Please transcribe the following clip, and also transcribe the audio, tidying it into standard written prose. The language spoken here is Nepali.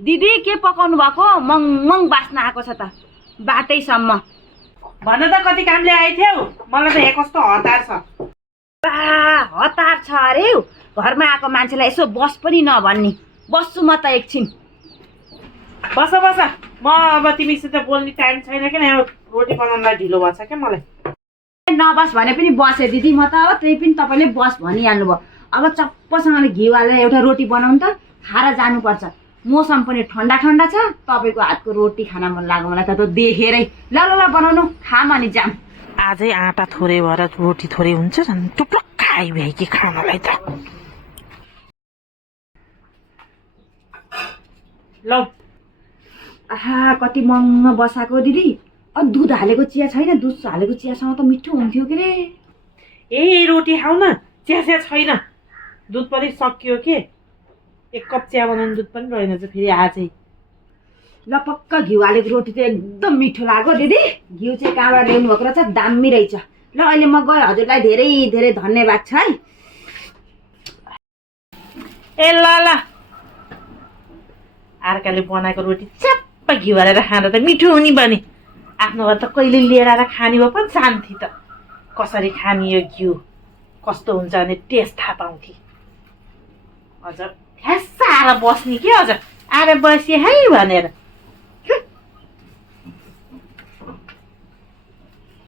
दिदी के पकाउनु भएको? मङ बास्न आएको छ त बाटैसम्म। भन त कति कामले आइथ्यौ? मलाई त यहाँ कस्तो हतार छ। हतार छ अरे घरमा आएको मान्छेलाई यसो बस पनि नभन्ने। बस्छु म त एकछिन। बस बस, म अब तिमीसित बोल्ने टाइम छैन किन, रोटी बनाउनलाई ढिलो भएछ क्या मलाई। नबस भने पनि बसेँ दिदी म त। अब त्यही पनि तपाईँले बस भनिहाल्नु भयो। अब चप्पसँगले घिउ हालेर एउटा रोटी बनाउनु त, खाएर जानुपर्छ। मौसम पनि ठन्डा ठन्डा छ। तपाईँको हातको रोटी खान मन लाग्यो मलाई त देखेरै। ल ल ल बनाउनु, खाम अनि जाम। आजै आँटा थोरै भएर रोटी थोरै हुन्छ, झन् टुप्लक्क आइभ्यो कि खानलाई त। ल कति महँगो बसाएको दिदी। दुध हालेको चिया छैन? दुध हालेको चियासँग त मिठो हुन्थ्यो के रे। ए रोटी खाऊ न, चिया छैन, दुध पनि सकियो के। एक कप चिया बनाउनु दुध पनि रहेनछ फेरि आजै। ल पक्का घिउ हालेको रोटी त एकदम मिठो लाग्यो दिदी। घिउ चाहिँ कहाँबाट ल्याउनु भएको रहेछ, दामी रहेछ। ल अहिले म गएँ, हजुरलाई धेरै धेरै धन्यवाद छ है। ए ल ल, अर्काले बनाएको रोटी च्याप्प घिउ हालेर खाँदा त मिठो हुने बनी। आफ्नो घर त कहिले लिएर आएर खाने भए पनि जान्थे त। कसरी खाने यो घिउ, कस्तो हुन्छ भने टेस्ट थाहा पाउँथे। हजुर ठ्यास्स आएर बस्ने के, हजुर आएर बसेँ है भनेर।